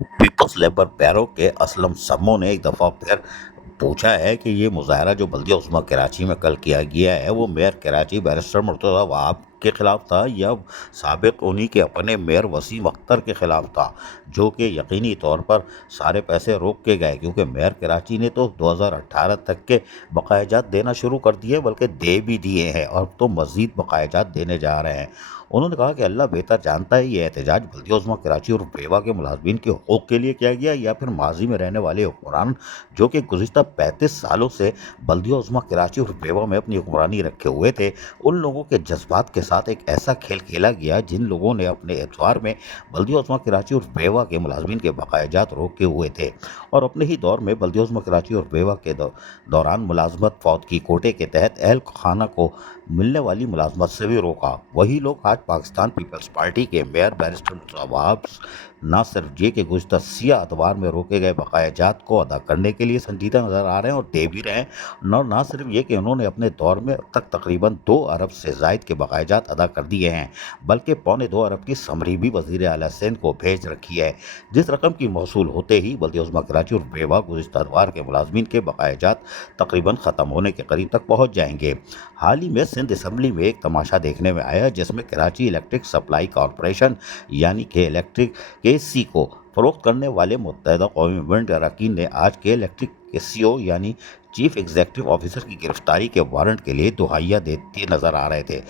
Peoples labour پیرو کے اسلم سمو نے ایک دفعہ پھر پوچھا ہے کہ یہ مظاہرہ جو بلدیہ عظمیٰ کراچی میں کل کیا گیا ہے وہ میئر کراچی بیرسٹر مرتضیٰ وہاب کے خلاف تھا یا سابق انہی کے اپنے میئر وسیم اختر کے خلاف تھا، جو کہ یقینی طور پر سارے پیسے روک کے گئے، کیونکہ میئر کراچی نے تو 2018 تک کے بقایا جات دینا شروع کر دیے، بلکہ دے بھی دیے ہیں اور تو مزید بقایا جات دینے جا رہے ہیں۔ انہوں نے کہا کہ اللہ بہتر جانتا ہے یہ احتجاج بلدیہ عظمیٰ کراچی اور بیوا کے ملازمین کے حقوق کے لیے کیا گیا یا پھر ماضی میں رہنے والے حکمران جو کہ گزشتہ 35 سالوں سے بلدیہ عظمیٰ کراچی اور بیوا میں اپنی حکمرانی رکھے ہوئے تھے، ان لوگوں کے جذبات کے ساتھ ایک ایسا کھیل کھیلا گیا جن لوگوں نے اپنے اعتبار میں بلدیہ عظمیٰ کراچی اور بیوا کے ملازمین کے بقایا جات روکے ہوئے تھے، اور اپنے ہی دور میں بلدیہ عظمیٰ کراچی اور بیوا کے دوران ملازمت فوت کی کوٹے کے تحت اہل خانہ کو ملنے والی ملازمت سے بھی روکا۔ وہی لوگ آج پاکستان پیپلز پارٹی کے میئر بیرسٹر مرتضیٰ وہاب نہ صرف یہ کہ گزشتہ سیاہ اتوار میں روکے گئے بقایا جات کو ادا کرنے کے لیے سنجیدہ نظر آ رہے ہیں اور دے بھی رہے ہیں، اور نہ صرف یہ کہ انہوں نے اپنے دور میں اب تک تقریباً 2 ارب سے زائد کے بقایا جات ادا کر دیے ہیں، بلکہ 1.25 ارب کی سمری بھی وزیر اعلیٰ سندھ کو بھیج رکھی ہے، جس رقم کی موصول ہوتے ہی بلدیہ عظمیٰ کراچی اور بیوا گزشتہ اتوار کے ملازمین کے بقایا جات تقریباً ختم ہونے کے قریب تک پہنچ جائیں گے۔ حال ہی میں سندھ اسمبلی میں ایک تماشا دیکھنے میں آیا جس میں کراچی الیکٹرک سپلائی کارپوریشن یعنی کہ الیکٹرک کے سی کو فروخت کرنے والے متحدہ قومی موومنٹ کے اراکین نے آج کے الیکٹرک کے سی او یعنی چیف ایگزیکٹو آفیسر کی گرفتاری کے وارنٹ کے لیے دہائیاں دیتے نظر آ رہے تھے،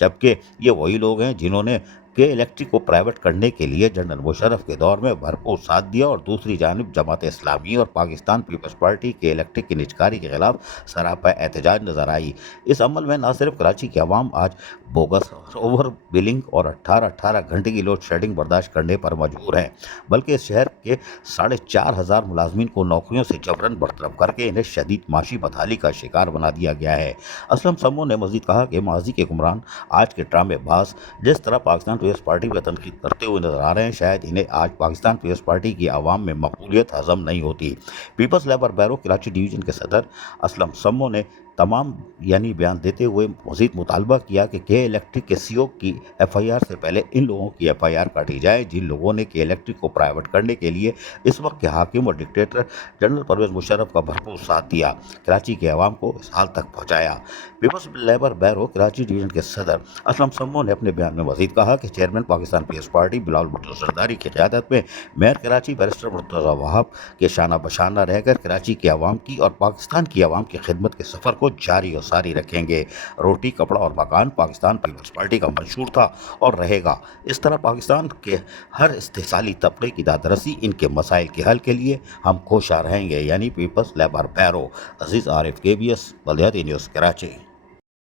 جبکہ یہ وہی لوگ ہیں جنہوں نے کہ الیکٹرک کو پرائیویٹ کرنے کے لیے جنرل مشرف کے دور میں بھرپور ساتھ دیا، اور دوسری جانب جماعت اسلامی اور پاکستان پیپلز پارٹی کے الیکٹرک کی نجکاری کے خلاف سراپا احتجاج نظر آئی۔ اس عمل میں نہ صرف کراچی کی عوام آج بوگس اوور بلنگ اور 18 گھنٹے کی لوڈ شیڈنگ برداشت کرنے پر مجبور ہیں، بلکہ اس شہر کے 4,500 ملازمین کو نوکریوں سے جبراً برطرف کر کے انہیں شدید معاشی بدحالی کا شکار بنا دیا گیا ہے۔ اسلم سمو نے مزید کہا کہ ماضی کے حکمران آج کے ڈرامے باز جس طرح پاکستان پیپلز پارٹی پر تنقید کرتے ہوئے نظر آ رہے ہیں، شاید انہیں آج پاکستان پیپلز پارٹی کی عوام میں مقبولیت ہضم نہیں ہوتی۔ پیپلز لیبر بیرو کراچی ڈویژن کے صدر اسلم سمو نے تمام بیان دیتے ہوئے مزید مطالبہ کیا کہ الیکٹرک کے سی او کی ایف آئی آر سے پہلے ان لوگوں کی ایف آئی آر کاٹی جائے جن لوگوں نے الیکٹرک کو پرائیویٹ کرنے کے لیے اس وقت کے حاکم اور ڈکٹیٹر جنرل پرویز مشرف کا بھرپور ساتھ دیا، کراچی کے عوام کو اس حال تک پہنچایا۔ پیپلز لیبر بیرو کراچی ڈویژن کے صدر اسلم سمو نے اپنے بیان میں مزید کہا کہ چیئرمین پاکستان پیپلز پارٹی بلاول بھٹو زرداری کی قیادت میں میئر کراچی بیرسٹر مرتضیٰ وہاب کے شانہ بشانہ رہ کر کراچی کی عوام کی اور پاکستان کی عوام کی خدمت کے سفر کو جاری و ساری رکھیں گے۔ روٹی کپڑا اور مکان پاکستان پیپلز پارٹی کا منشور تھا اور رہے گا۔ اس طرح پاکستان کے ہر استحصالی طبقے کی دادرسی ان کے مسائل کے حل کے لیے ہم کوشاں رہیں گے، یعنی پیپلز لیبر بیرو۔ عزیز عارف، KBS بلدیاتی نیوز، کراچی۔